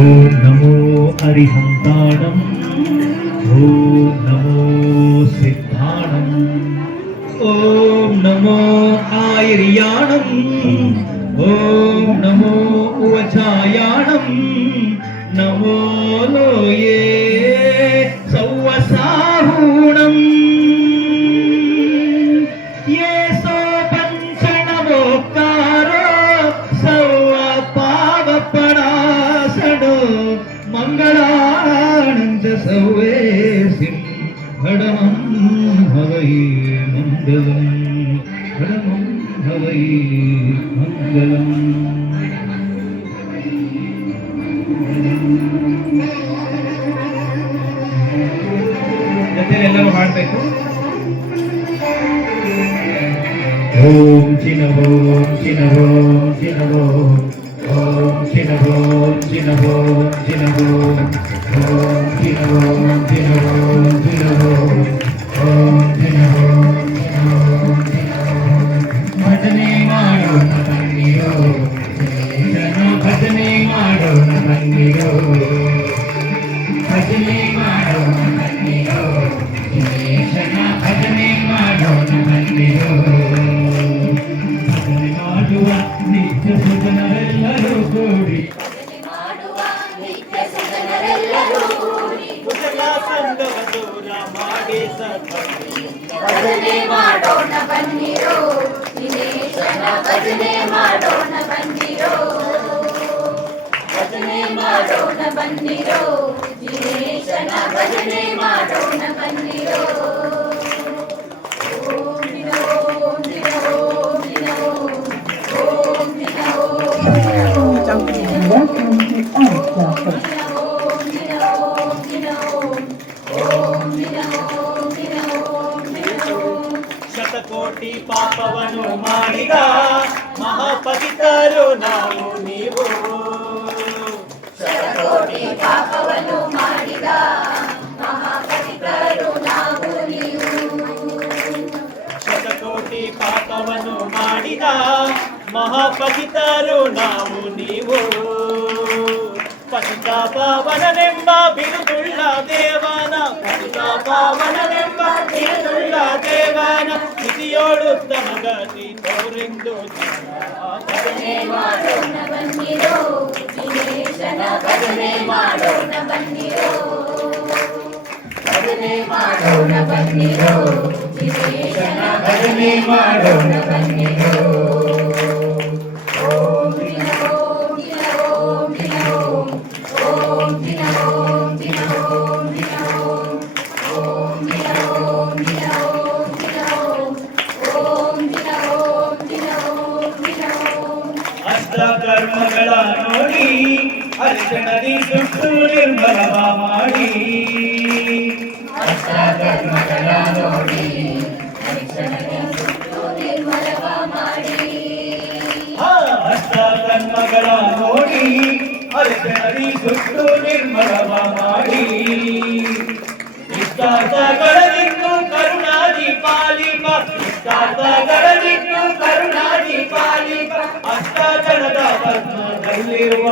ಓಂ ನಮೋ ಅರಿಹಂತಾಣಂ, ಓಂ ನಮೋ ಸಿದ್ಧಾಣಂ, ಓಂ ನಮೋ ಆಯುರ್ಯಾಣಂ, ಓಂ ನಮೋ ಉವಚಾಯಾಣಂ, ನಮೋ ಲೋಯೇ ಸೌವಸಾಹೂಣಂ. ಯೇ ಸೋ ಪಂಚನಮೋಕ್ಕಾರೋ ಸೌವ ಪಾವಪಣಾಸನೋ ಮಂಗಳಾನಂದ ಸೌವೇ ಸಿಂ ಹಡಮಂ ಹವೈ ಮಂಗಲಂ, ಹಡಮಂ ಹವೈ ಮಂಗಲಂ. ಜೊತೆಲೆಲ್ಲರೂ ಹಾಡಬೇಕು. ಓಂ ಚಿನವೋ ಚಿನವೋ ಚಿನವೋ, ಓಂ ಚಿನವೋ ಚಿನವೋ ಚಿನವೋ, ಓಂ ಚಿನವೋ ಚಿನವೋ ಚಿನವೋ, ಓಂ ಚಿನವೋ ಚಿನವೋ ಚಿನವೋ. ಭಜನೆ ಮಾಡೋಣ ಬನ್ನಿರೋ, ಭಜನೆ ಮಾಡೋಣ ಬನ್ನಿರೋ, ಭಜನೆ ಮಾಡೋಣ ಬನ್ನಿರೋ, ಭಜನೆ ಮಾಡೋಣ ಬನ್ನಿರೋ. ಭಜನೆ ಮಾಡುವ ನಿತ್ಯ ಸುಜನರೆಲ್ಲರೂ ಕೂಡಿ, ಸಂಗವ ದೂರ ಮಾಡಿ ಭಜನೆ ಮಾಡೋಣ ಬನ್ನಿರೋ, ದಿನೇಶನ ಭಜನೆ ಮಾಡೋಣ ಬನ್ನಿರೋ, ಭಜನೆ ಮಾಡೋಣ ಬನ್ನಿರೋ, ದಿನೇಶನ ಭಜನೆ ಮಾಡೋಣ ಬನ್ನಿರೋ. ಓಂ ದಿನೋ ದಿನೋ ದಿನೋ, ಓಂ ದಿನೋ ಶತಕೋಟಿ ಪಾಪವನ್ನು ಮಾಡಿದ ಮಹಾಪವಿತ್ರರು ನಾವು ನೀವು. ಶತಕೋಟಿ ಪಾಪವನ್ನು ಮಾಡಿದ ಮಹಾಪವಿತ್ರರು ನಾವು ನೀವು. ಶತಕೋಟಿ ಪಾಪವನ್ನು ಮಾಡಿದ ಮಹಾಪವಿತ್ರರು ನಾವು ನೀವು. ಪತಿತ ಪಾವನನೆಂಬ ಬಿರುದುಳ್ಳ ದೇವನ, ಪತಿತ ಪಾವನನೆಂಬ ಬಿರುದುಳ್ಳ ದೇವನ ಸ್ಥಿತಿಯೋಡುತ್ತಮ ಗತಿ ತೋರೆಂದು ಭಜನೆ ಮಾಡೋಣ ಬನ್ನಿರೋ, ದಿನೇಶನ ಭಜನೆ ಮಾಡೋಣ ಬನ್ನಿರೋ, ಭಜನೆ ಮಾಡೋಣ ಬನ್ನಿರೋ, ದಿನೇಶನ ಭಜನೆ ಮಾಡೋಣ ಬನ್ನಿರೋ. ಓಂ ದಿನೋ ದಿನೋ ದಿನೋ, ಓಂ ದಿನೋ ದಿನೋ ದಿನೋ, ಓಂ ದಿನೋ ದಿನೋ ದಿನೋ, ಓಂ ದಿನೋ ದಿನೋ ದಿನೋ. ಅಷ್ಟ ಕರ್ಮಗಳ ನೋಡಿ ಅರ್ಚಣದಿ ಸುಟ್ಟು ನಿರ್ಮಲವ ಮಾಡಿ. ಅಷ್ಟ ಕರ್ಮಗಳ ನೋಡಿ ಅರ್ಚಣದಿ ಸುಟ್ಟು ನಿರ್ಮಲವ ಮಾಡಿ. ಅಷ್ಟ ಕರ್ಮಗಳ ನೋಡಿ ಅರ್ಚಣದಿ ಸುಟ್ಟು ನಿರ್ಮಲವ ಮಾಡಿ. ಇಷ್ಟಾರ್ಥಗಳನ್ನಿಟ್ಟು ಕರುಣಾದಿ ಪಾಲಿಪ, ಇಷ್ಟಾರ್ಥಗಳನ್ನಿಟ್ಟು ಕರುಣಾದಿ ಪಾಲಿಪ. ಅಷ್ಟಾಚರಣದ ಪದ್ಮದಲ್ಲಿರುವ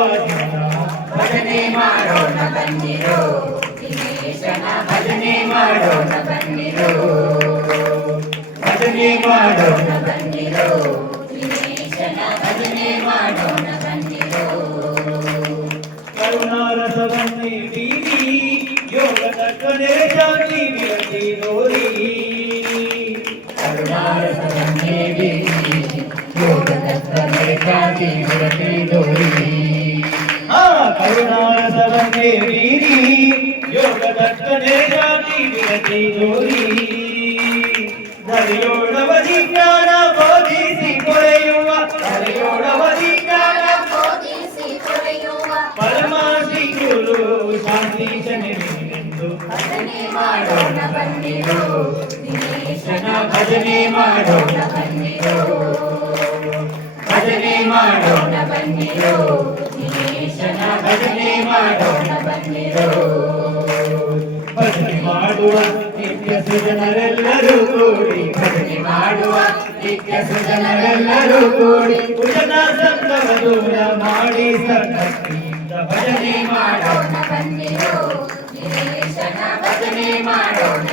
ಭಜನೆ ಮಾಡೋಣ ಬನ್ನಿರೋ, ದಿನೇಶನ ಭಜನೆ ಮಾಡೋಣ ಬನ್ನಿರೋ, ಭಜನೆ ಮಾಡೋಣ ಬನ್ನಿರೋ, ದಿನೇಶನ ಭಜನೆ ಮಾಡೋಣ ಬನ್ನಿರೋ. ಕರುಣಾರಸವನ್ನೇ ಬೀರಿ ಯೋಗದ ಕಡೆ ಜಾತಿ ವಿರತಿ ನೋರಿ. ಕರುಣಾರಸವನ್ನೇ ಬೀರಿ ಯೋಗದ ಕಡೆ ಜಾತಿ ವಿರತಿ ನೋರಿ. ಕರುಣಾರಸವನ್ನೇ ಬೀರಿ ಯೋಗದ ಕಡೆ ಜಾತಿ ವಿರತಿ ನೋರಿ. ಧರೆಯೋಡವದಿ ಜ್ಞಾನ ಬೋಧಿಸಿ ಕೊರೆಯುವ, ಧರೆಯೋಡವದಿ ಜ್ಞಾನ ಬೋಧಿಸಿ ಕೊರೆಯುವ ಪರಮಾಸಿ ಗುರು ಶಾಂತೀಶನೆಂದು. ಭಜನೆ ಮಾಡೋಣ ಬನ್ನಿರೋ, ದಿನೇಶನ ಭಜನೆ ಮಾಡೋಣ ಬನ್ನಿರೋ, ಭಜನೆ ಮಾಡೋಣ ಬನ್ನಿರೋ, ದಿನೇಶನ ಭಜನೆ ಮಾಡೋಣ ಬನ್ನಿರೋ. ಭಜನೆ ಮಾಡುವ ನಿತ್ಯ ಸುಜನರೆಲ್ಲ ಜನರೆಲ್ಲರೂ ಕೂಡಿ ಭಜನೆ ಮಾಡುವ ನಿತ್ಯ ಸುಜನರೆಲ್ಲರೂ ಕೂಡಿ ಕುಶಲ ಸಂಘವ ದೂರ ಮಾಡಿ ಸದ್ಭಕ್ತಿಯಿಂದ ಭಜನೆ ಮಾಡೋಣ ಬನ್ನಿರೋ ದಿನೇಶನ ಭಜನೆ ಮಾಡೋಣ